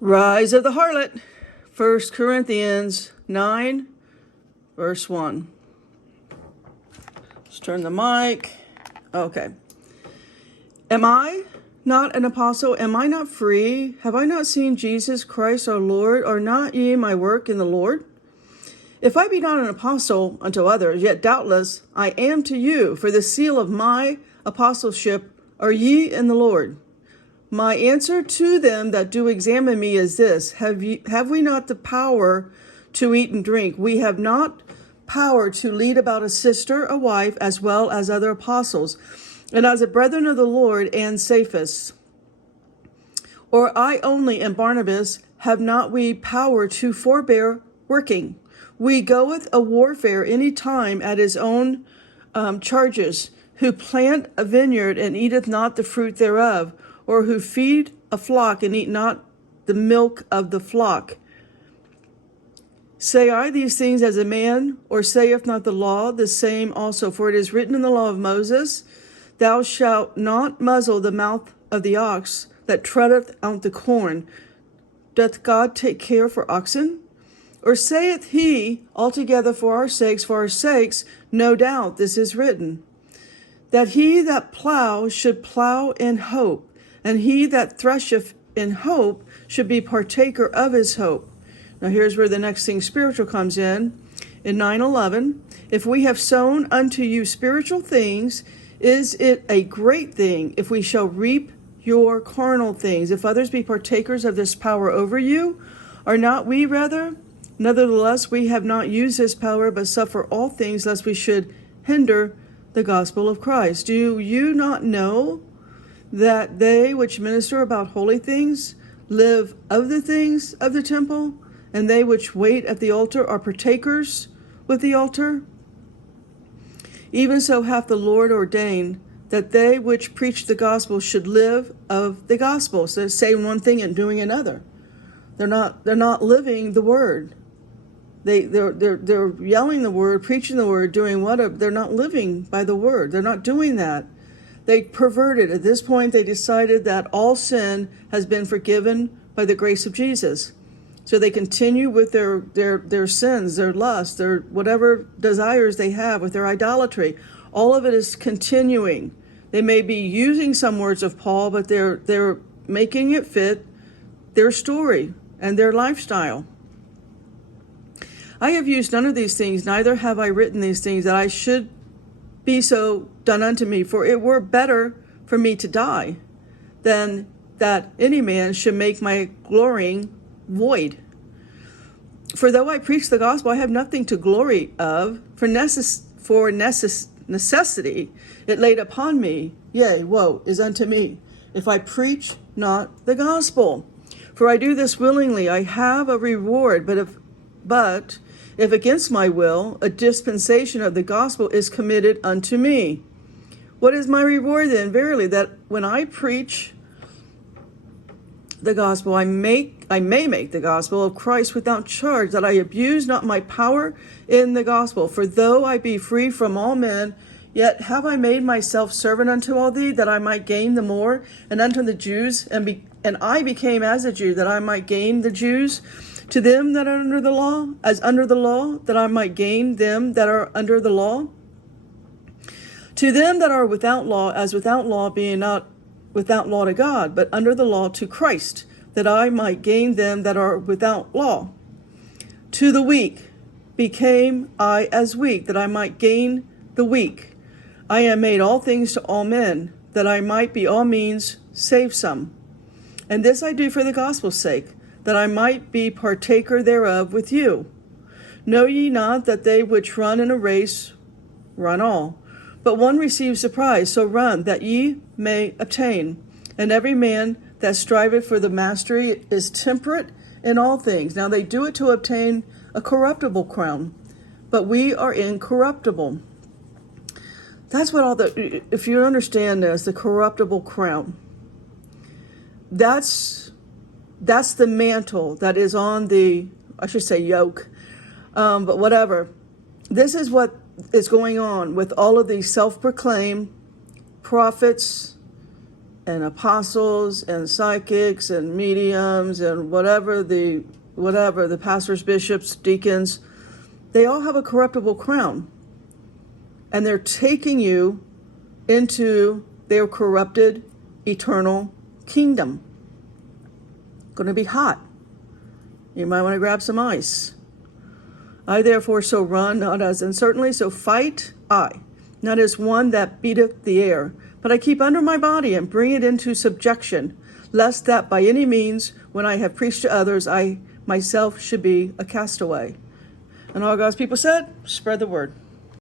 Rise of the Harlot, 1 Corinthians 9, verse 1. Let's turn the mic. Okay. Am I not an apostle? Am I not free? Have I not seen Jesus Christ our Lord? Are not ye my work in the Lord? If I be not an apostle unto others, yet doubtless I am to you, for the seal of my apostleship are ye in the Lord. My answer to them that do examine me is this: have we not the power to eat and drink? We have not power to lead about a sister, a wife, as well as other apostles, and as the brethren of the Lord and Cephas. Or I only and Barnabas, have not we power to forbear working? We goeth a warfare any time at his own charges, who plant a vineyard and eateth not the fruit thereof, or who feed a flock and eat not the milk of the flock. Say I these things as a man, or saith not the law the same also? For it is written in the law of Moses, Thou shalt not muzzle the mouth of the ox that treadeth out the corn. Doth God take care for oxen? Or saith he altogether for our sakes, no doubt this is written, that he that plow should plow in hope, and he that thresheth in hope should be partaker of his hope. Now here's where the next thing spiritual comes in 9:11. If we have sown unto you spiritual things, is it a great thing if we shall reap your carnal things? If others be partakers of this power over you, are not we rather? Nevertheless, we have not used this power, but suffer all things, lest we should hinder the gospel of Christ. Do you not know that they which minister about holy things live of the things of the temple, and they which wait at the altar are partakers with the altar? Even so hath the Lord ordained that they which preach the gospel should live of the gospel. So they're saying one thing and doing another. They're not living the word. They're yelling the word, preaching the word, doing whatever. They're not living by the word. They're not doing that. They perverted. At this point, they decided that all sin has been forgiven by the grace of Jesus. So they continue with their sins, their lust, their whatever desires they have, with their idolatry. All of it is continuing. They may be using some words of Paul, but they're making it fit their story and their lifestyle. I have used none of these things, neither have I written these things, that I should be so done unto me. For it were better for me to die than that any man should make my glorying void. For though I preach the gospel, I have nothing to glory of, for necessity it laid upon me, yea, woe is unto me, if I preach not the gospel. For I do this willingly, I have a reward, but if against my will, a dispensation of the gospel is committed unto me. What is my reward then? Verily, that when I preach the gospel, I may make the gospel of Christ without charge, that I abuse not my power in the gospel. For though I be free from all men, yet have I made myself servant unto all thee, that I might gain the more, and unto the Jews, and I became as a Jew, that I might gain the Jews. To them that are under the law, as under the law, that I might gain them that are under the law. To them that are without law, as without law, being not without law to God, but under the law to Christ, that I might gain them that are without law. To the weak became I as weak, that I might gain the weak. I am made all things to all men, that I might be all means save some. And this I do for the gospel's sake, that I might be partaker thereof with you. Know ye not that they which run in a race run all, but one receives the prize? So run, that ye may obtain. And every man that striveth for the mastery is temperate in all things. Now they do it to obtain a corruptible crown, but we are incorruptible. That's what if you understand this, the corruptible crown, that's the mantle that is on I should say yoke, but whatever. This is what is going on with all of these self-proclaimed prophets and apostles and psychics and mediums and whatever the pastors, bishops, deacons, they all have a corruptible crown. And they're taking you into their corrupted eternal kingdom. Going to be hot. You might want to grab some ice. I therefore so run, not as uncertainly, so fight I, not as one that beateth the air, but I keep under my body and bring it into subjection, lest that by any means, when I have preached to others, I myself should be a castaway. And all God's people said, spread the word.